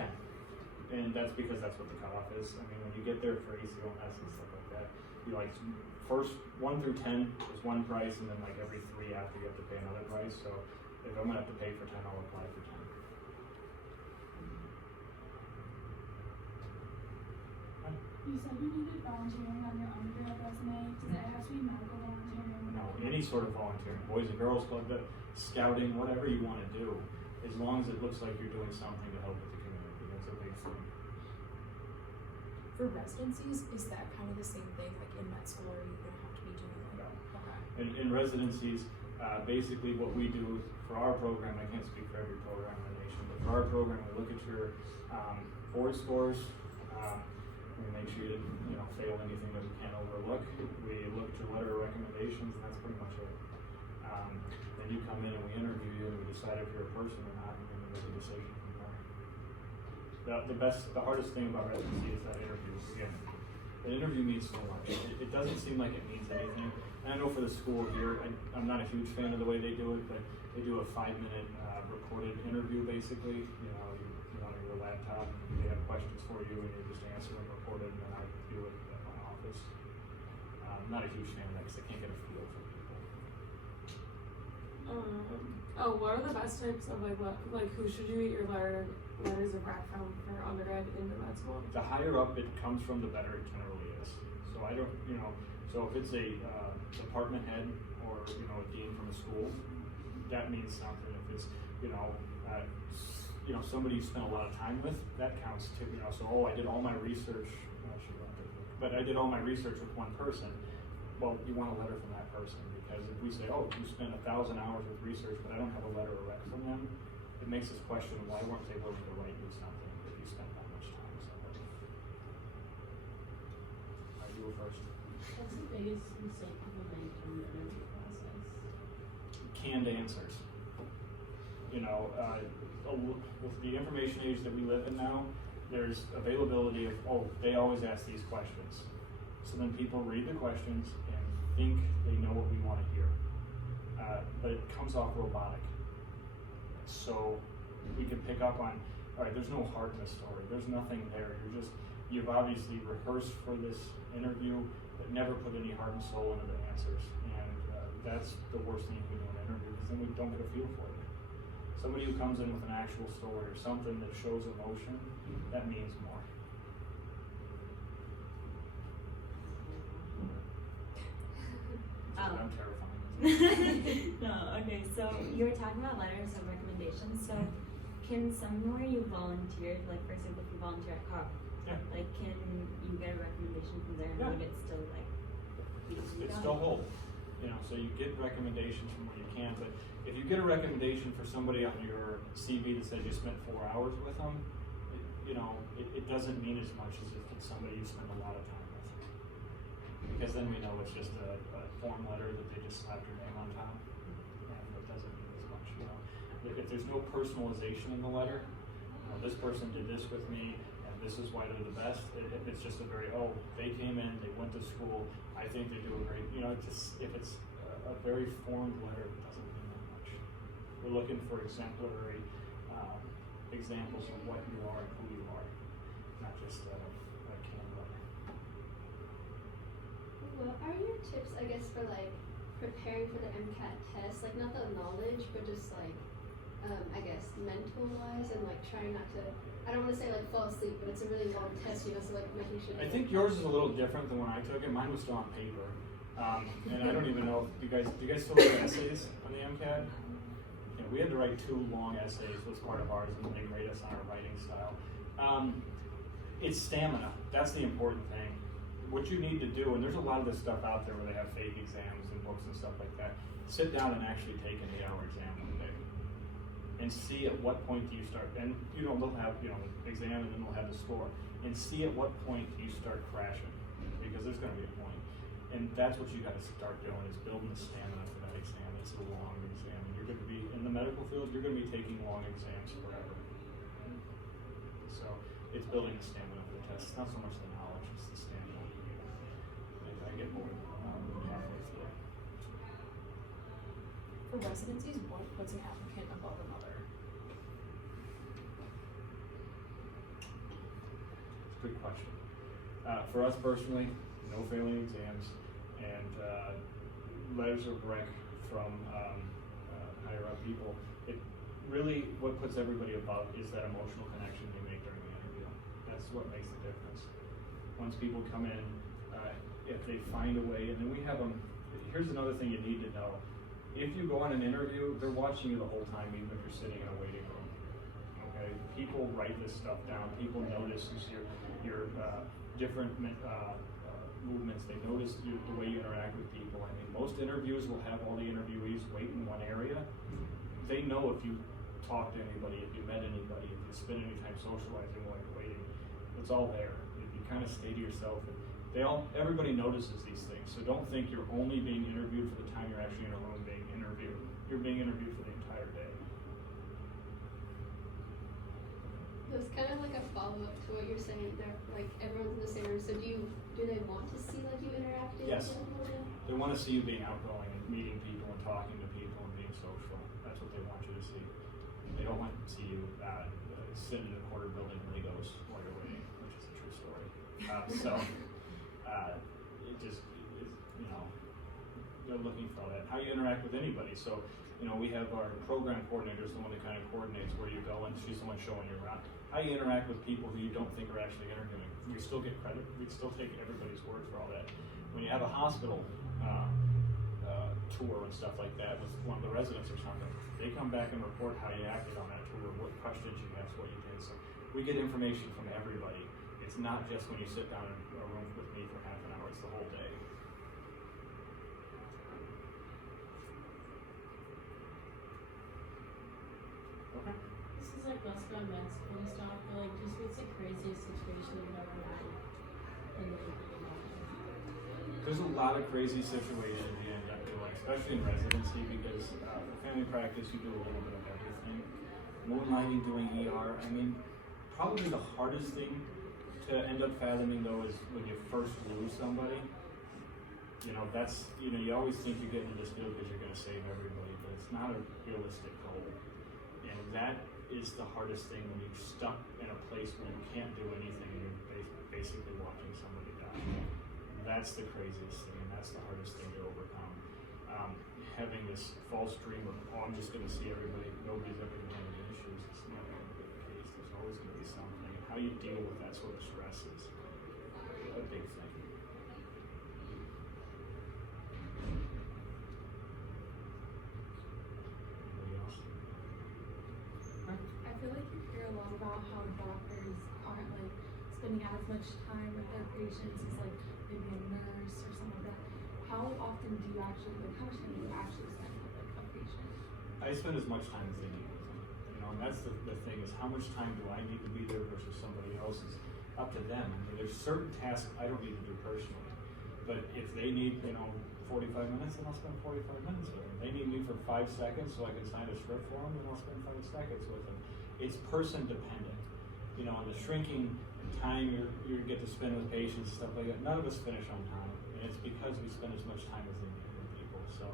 10. And that's because that's what the cutoff is. I mean, when you get there for ACLS and stuff like that, you like first 1 through 10 is one price, and then like every 3 after you have to pay another price. So if I'm gonna have to pay for 10, I'll apply for 10. You said you needed volunteering on your undergrad resume. Does it have to be medical volunteering? No, any sort of volunteering, Boys and Girls Club, scouting, whatever you want to do, as long as it looks like you're doing something to help with the community. That's a big thing. For residencies, is that kind of the same thing, like in med school, or are you gonna have to be doing like? No. Okay. In residencies, basically what we do for our program, I can't speak for every program in the nation, but for our program, we look at your board scores. We make sure you didn't, fail anything that we can't overlook. We look at your letter of recommendations, and that's pretty much it. Then you come in and we interview you, and we decide if you're a person or not, and then we make a decision from there. The hardest thing about residency is that interview. Again, the interview means so much. It doesn't seem like it means anything. And I know for the school here, I'm not a huge fan of the way they do it, but they do a 5-minute recorded interview basically. You on your laptop, they have questions for you, and you just answer them recorded, and then I do it at my office. I'm not a huge fan of that because I can't get a feel for people. What are the best types of who should you get your letters of rec from for undergrad into med school? The higher up it comes from, the better it generally is. So I don't, so if it's a department head or a dean from a school, that means something. If it's somebody you spent a lot of time with, that counts too. So I did all my research. But I did all my research with one person. Well, you want a letter from that person, because if we say, oh, you spent 1,000 hours with research, but I don't have a letter of rec from them, it makes us question why weren't they willing to write you something if you spent that much time somewhere. All right, you go first. What's the biggest mistake people make during the interview process? Canned answers. With the information age that we live in now, there's availability of, they always ask these questions. So then people read the questions and think they know what we want to hear. But it comes off robotic. So we can pick up on, all right, there's no heart in the story. There's nothing there. You've obviously rehearsed for this interview, but never put any heart and soul into the answers. And that's the worst thing you can do in an interview, because then we don't get a feel for it. Somebody who comes in with an actual story or something that shows emotion, that means more. I'm terrifying. No, okay, so you were talking about letters of recommendation. So can somewhere you volunteered, like for example, if you volunteer at Carle, can you get a recommendation from there and would it still It still holds. So you get recommendations from where you can, but if you get a recommendation for somebody on your CV that says you spent 4 hours with them, it doesn't mean as much as if it's somebody you spend a lot of time with. Because then we know it's just a form letter that they just slapped your name on top, and it doesn't mean as much. If there's no personalization in the letter, this person did this with me, and this is why they're the best. If it's just they came in, they went to school, I think they do a great, if it's a very formed letter, it doesn't mean that much. We're looking for exemplary examples of what you are and who you are, not just a canned letter. What are your tips, I guess, for preparing for the MCAT test? Not the knowledge, but just I guess mental wise, and trying not to, I don't want to say fall asleep, but it's a really long test, so making sure. I think yours is a little different than when I took it. Mine was still on paper. And I don't even know if do you guys still write essays on the MCAT? Yeah, we had to write 2 long essays was part of ours, and they grade us on our writing style. It's stamina. That's the important thing. What you need to do, and there's a lot of this stuff out there where they have fake exams and books and stuff like that. Sit down and actually take an 8-hour exam one day, and see at what point do you start. And they'll have exam, and then they'll have the score, and see at what point do you start crashing, because there's going to be a point. And that's what you got to start doing, is building the stamina for that exam. It's a long exam. And you're going to be, in the medical field, you're going to be taking long exams forever. So it's building the stamina for the test. It's not so much the knowledge, it's the stamina. I get bored halfway through. For residencies, what puts an applicant above another? good question. For us personally, no failing exams, and letters of rec from higher up people. It really, what puts everybody above is that emotional connection they make during the interview. That's what makes the difference. Once people come in, if they find a way, and then we have them, here's another thing you need to know. If you go on an interview, they're watching you the whole time, even if you're sitting in a waiting room. Okay, people write this stuff down. People notice your different movements. They notice the way you interact with people. I mean, most interviews will have all the interviewees wait in one area. They know if you talk to anybody, if you met anybody, if you spend any time socializing while you're waiting. It's all there. If you kind of stay to yourself, and everybody notices these things. So don't think you're only being interviewed for the time you're actually in a room being interviewed. You're being interviewed for the entire day. So it's kind of like a follow-up to what you're saying. They're like everyone's in the same room. So do they want to see like you interacting? Yes. They want to see you being outgoing and meeting people and talking to people and being social. That's what they want you to see. They don't want to see you sitting in a quarter building Legos while you're waiting, which is a true story. It just is, you know, they're looking for all that. How you interact with anybody. So, you know, we have our program coordinator is the one that kind of coordinates where you go, and she's the one showing you around. How you interact with people who you don't think are actually interviewing. We still get credit. We still take everybody's word for all that. When you have a hospital tour and stuff like that with one of the residents or something, they come back and report how you acted on that tour, what questions you asked, what you did. So we get information from everybody. It's not just when you sit down in a room with me for half an hour, it's the whole day. Okay. This is like less about med school and stuff, but like just what's the craziest situation you've ever had in the There's a lot of crazy situations you end up doing, especially in residency, because for family practice you do a little bit of everything. Moonlighting, doing ER. I mean, probably the hardest thing to end up fathoming though is when you first lose somebody. You know, that's, you know, you always think you get into this field because you're going to save everybody, but it's not a realistic goal. And that is the hardest thing when you're stuck in a place where you can't do anything and you're basically watching somebody die. That's the craziest thing, and that's the hardest thing to overcome. Having this false dream of, oh, I'm just going to see everybody, nobody's ever going to have any issues. It's not going to be the case. There's always going to be something. And how you deal with that sort of stress is a big thing. Anybody else? I feel like you hear a lot about how doctors aren't like spending as much time with their patients as like maybe a nurse or something like that. How often do you actually, like, how much time do you actually spend with like a patient? I spend as much time as they need with them. You know, and that's the thing is how much time do I need to be there versus somebody else is up to them. I mean, there's certain tasks I don't need to do personally. But if they need, you know, 45 minutes, then I'll spend 45 minutes with them. They need me for 5 seconds so I can sign a script for them, then I'll spend 5 seconds with them. It's person dependent. You know, and the shrinking time you get to spend with patients, stuff like that, none of us finish on time. And it's because we spend as much time as they need with people. So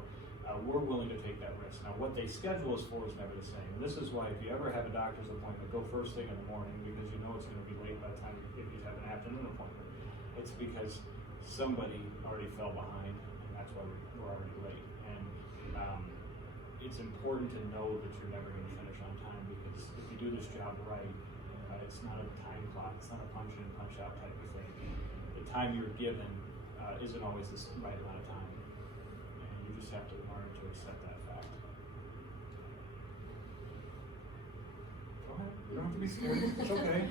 we're willing to take that risk. Now, what they schedule us for is never the same. And this is why if you ever have a doctor's appointment, go first thing in the morning because you know it's going to be late by the time if you have an afternoon appointment. It's because somebody already fell behind, and that's why we're already late. And it's important to know that you're never going to finish on time because if you do this job right, it's not a time clock, it's not a punch in, punch out type of thing. The time you're given isn't always the right amount of time. And you just have to learn to accept that fact. Go ahead, you don't have to be scared, it's okay.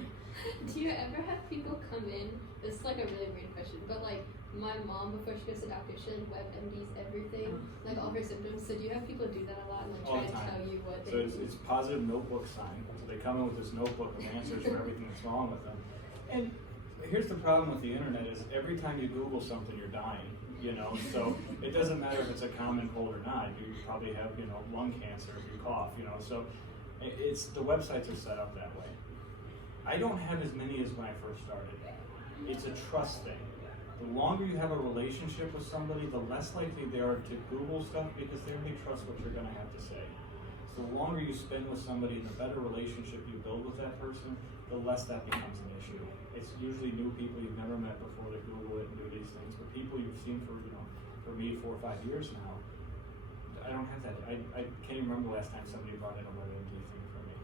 Do you ever have people come in? This is like a really weird question, but like my mom before she goes to doctor, she like WebMDs everything, like all her symptoms. So do you have people do that a lot and like All try the to time. tell you what they So need? it's positive notebook sign. So they come in with this notebook of answers for everything that's wrong with them. And here's the problem with the internet is every time you Google something, you're dying. You know, so it doesn't matter if it's a common cold or not. You probably have, you know, lung cancer if you cough. You know, so it's the websites are set up that way. I don't have as many as when I first started. It's a trust thing. The longer you have a relationship with somebody, the less likely they are to Google stuff because they already trust what you're going to have to say. So the longer you spend with somebody and the better relationship you build with that person, the less that becomes an issue. It's usually new people you've never met before that Google it and do these things, but people you've seen for, for me, 4 or 5 years now, I don't have that. I can't even remember the last time somebody brought in a letter and thing for me.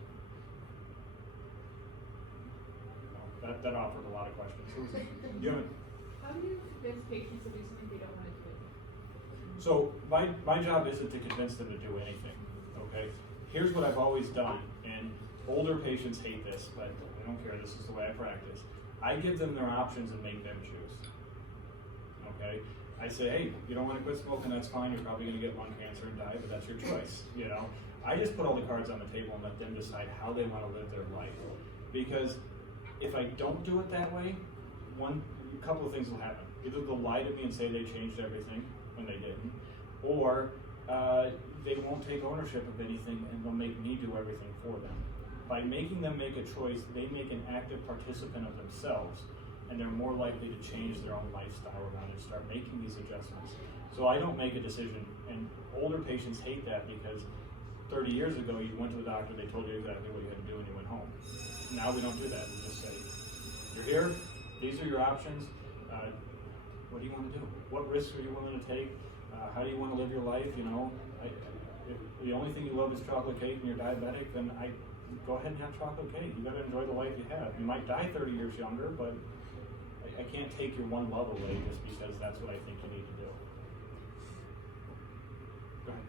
That offered a lot of questions. How do you convince patients to do something they don't want to do? So my job isn't to convince them to do anything, okay? Here's what I've always done, and older patients hate this, but I don't care, this is the way I practice. I give them their options and make them choose, okay? I say, hey, you don't want to quit smoking, that's fine, you're probably going to get lung cancer and die, but that's your choice, I just put all the cards on the table and let them decide how they want to live their life. Because if I don't do it that way, a couple of things will happen. Either they'll lie to me and say they changed everything when they didn't, or they won't take ownership of anything and they'll make me do everything for them. By making them make a choice, they make an active participant of themselves, and they're more likely to change their own lifestyle around and start making these adjustments. So I don't make a decision, and older patients hate that because 30 years ago you went to the doctor, they told you exactly what you had to do and you went home. Now we don't do that, we just say, you're here, these are your options, what do you want to do? What risks are you willing to take? How do you want to live your life? If the only thing you love is chocolate cake and you're diabetic, then go ahead and have chocolate cake. You got to enjoy the life you have. You might die 30 years younger, but I can't take your one love away just because that's what I think you need to do. Go ahead.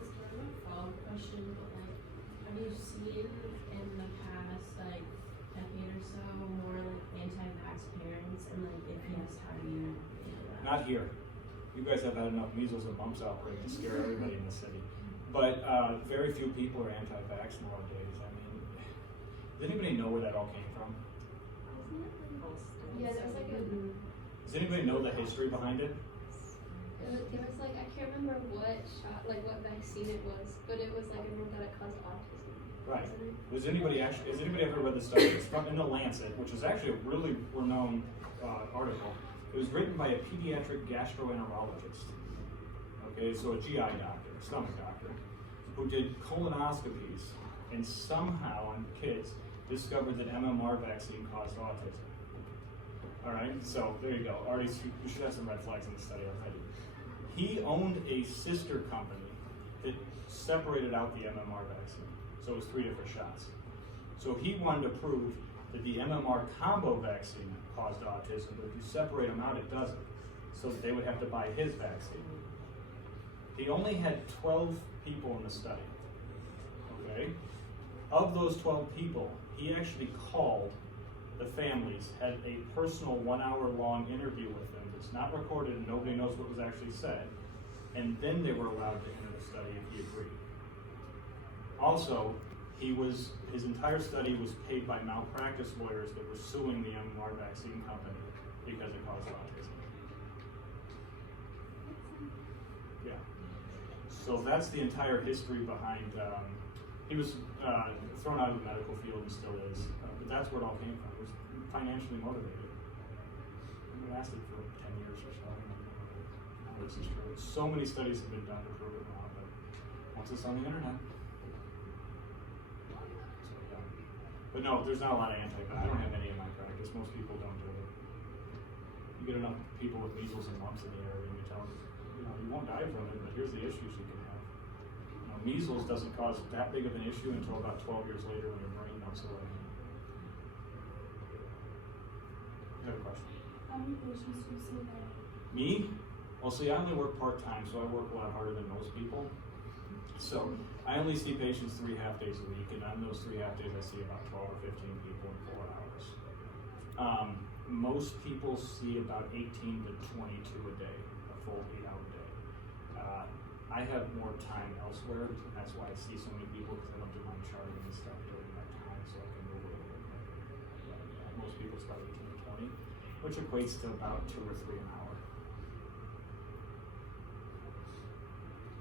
It's kind of a follow-up question, but have you seen in the past decade or so more anti-vax parents, and if yes, how do you handle that? Not here. You guys have had enough measles and mumps outbreak to scare everybody in the city. But very few people are anti-vax nowadays. I mean, does anybody know where that all came from? Yeah, there was Does anybody know the history behind it? there was I can't remember what shot, what vaccine it was, but it was everyone thought it caused autism. Right. Has anybody ever read the study? It's from in the Lancet, which is actually a really renowned article. It was written by a pediatric gastroenterologist. Okay, so a GI doctor, a stomach doctor, who did colonoscopies and somehow on kids discovered that MMR vaccine caused autism. All right, so there you go. Already, you should have some red flags in the study already. He owned a sister company that separated out the MMR vaccine. So it was 3 different shots. So he wanted to prove that the MMR combo vaccine caused autism, but if you separate them out, it doesn't. So they would have to buy his vaccine. He only had 12 people in the study, okay? Of those 12 people, he actually called the families, had a personal 1-hour-long interview with them that's not recorded and nobody knows what was actually said, and then they were allowed to enter the study if he agreed. Also, his entire study was paid by malpractice lawyers that were suing the MMR vaccine company because it caused autism. Yeah. So that's the entire history behind, he was thrown out of the medical field and still is, but that's where it all came from. It was financially motivated. It lasted for 10 years or so. This is true. So many studies have been done to prove it now, but once it's on the internet. But no, there's not a lot of I don't have any in my practice. Most people don't do it. You get enough people with measles and mumps in the area and you tell them, you won't die from it, but here's the issues you can have. Measles doesn't cause that big of an issue until about 12 years later when your brain melts away. You have a question? How many patients do you see there? Me? Well, see, I only work part-time, so I work a lot harder than most people. So I only see patients 3 half-days a week, and on those 3 half-days I see about 12 or 15 people in 4 hours. Most people see about 18 to 22 a day, a full 8-hour day. I have more time elsewhere, and that's why I see so many people, because I don't do my charting and stuff during that time, so I can move a little bit better. Most people it's about 18 to 20, which equates to about 2 or 3 an hour.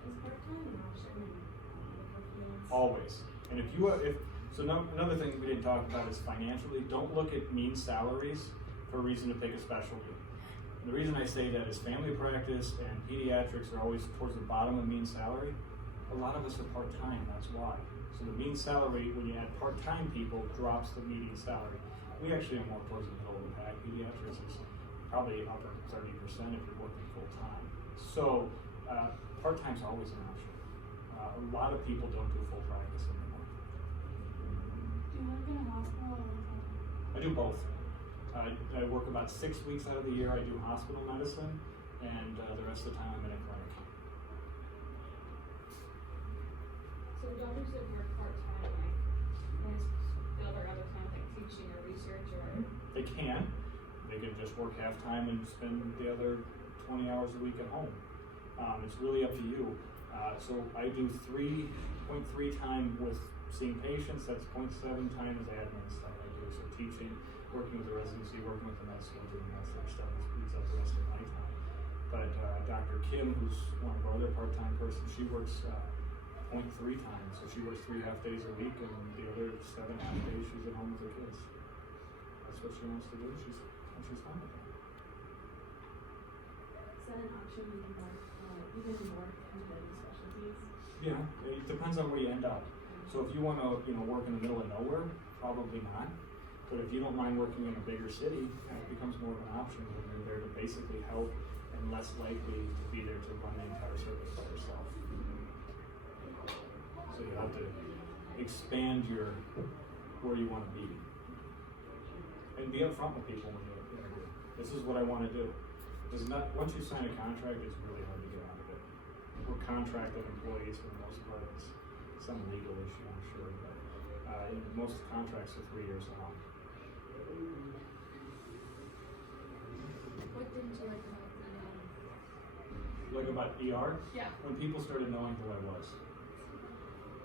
Is part-time an option in medical fields? Always. And another thing we didn't talk about is financially, don't look at mean salaries for a reason to pick a specialty. The reason I say that is family practice and pediatrics are always towards the bottom of mean salary. A lot of us are part-time, that's why. So the mean salary, when you add part-time people, drops the median salary. We actually are more towards the middle of the pack. Pediatrics is probably upper 30% if you're working full-time. So part-time's always an option. A lot of people don't do full practice anymore. Do you work in a hospital all the time? I do both. I work about 6 weeks out of the year. I do hospital medicine, and the rest of the time I'm in a clinic. So doctors that work part-time, like, want to fill their other time, like teaching or research or? They can. They can just work half-time and spend the other 20 hours a week at home. It's really up to you. So I do 3.3 time with seeing patients. That's 0.7 time as admin stuff I do. So teaching, working with the residency, working with the med school, doing that sort of stuff eats up the rest of my time. But Dr. Kim, who's one of our other part-time persons, she works 0.3 times. So she works 3 half days a week, and the other 7 half days she's at home with her kids. That's what she wants to do. She's fine with that. Is that an option we can work, even more competitive specialties? Yeah, it depends on where you end up. So if you want to, work in the middle of nowhere, probably not. But if you don't mind working in a bigger city, it becomes more of an option when you're there to basically help and less likely to be there to run the entire service by yourself. So you have to expand where you want to be. And be upfront with people when you interview. This is what I want to do. Once you sign a contract, it's really hard to get out of it. We're contracted employees for the most part. It's some legal issue, I'm sure, but most contracts are 3 years long. What didn't you like about Like about ER? Yeah. When people started knowing who I was.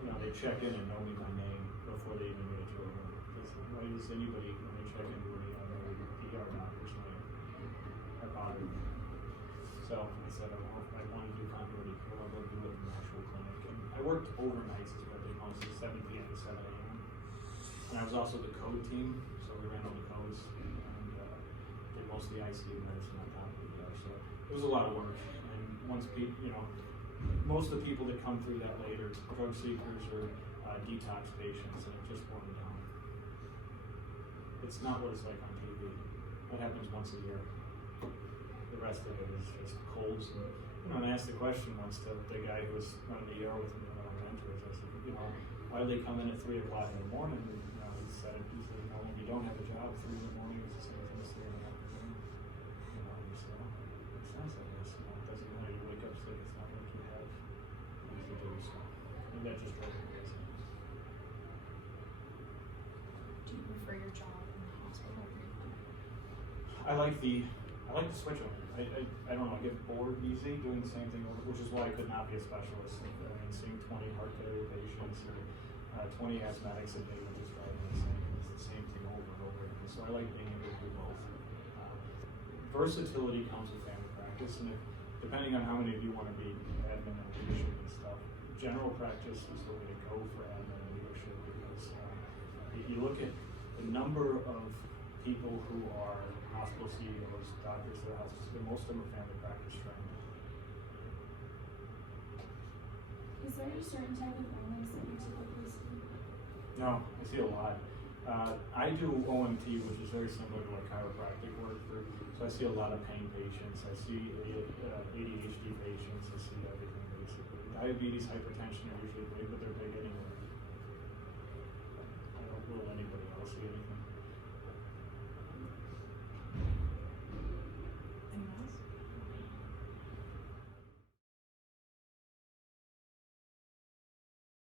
They check in and know me by name before they even get a tour. Why does anybody, when they check in, really know the ER doctor's name? That bothered me. So I said, I want to do continuity care. I'll go do it in the actual clinic. And I worked overnights, is what they call it, 7 p.m. to 7 a.m. And I was also the code team, so we ran all the codes and did most of the ICU medicine on top of the ER. So it was a lot of work. And once people, most of the people that come through that later, drug seekers or detox patients, and it just wore me down. It's not what it's like on TV. That happens once a year. The rest of it is just colds. And I asked the question once to the guy who was running the ER with me, one of my mentors. I said, why do they come in at 3 o'clock in the morning? And he said, when you don't have a job, 3 in the morning is the same thing as 3 in the afternoon. He said, makes sense, I guess. It doesn't matter. You wake up sick, it's not like you have things to do. So, and that just drove me crazy. Do you prefer your job in the hospital or your clinic? I like to switch them. I don't know, I get bored easy doing the same thing over, which is why I could not be a specialist. Seeing 20 heart failure patients or 20 asthmatics a day would just drive me insane. It's the same thing over and over again. So I like being able to do both. Versatility comes with family practice, and depending on how many of you want to be admin and leadership and stuff, general practice is the way to go for admin and leadership because if you look at the number of people who are hospital CEOs, doctors that are hospital, most of them are family practice trained. Is there a certain type of illness that you typically see? No, I see a lot. I do OMT, which is very similar to what chiropractic work for. So I see a lot of pain patients. I see ADHD patients. I see everything basically. Diabetes, hypertension are usually big, but they're big anyway.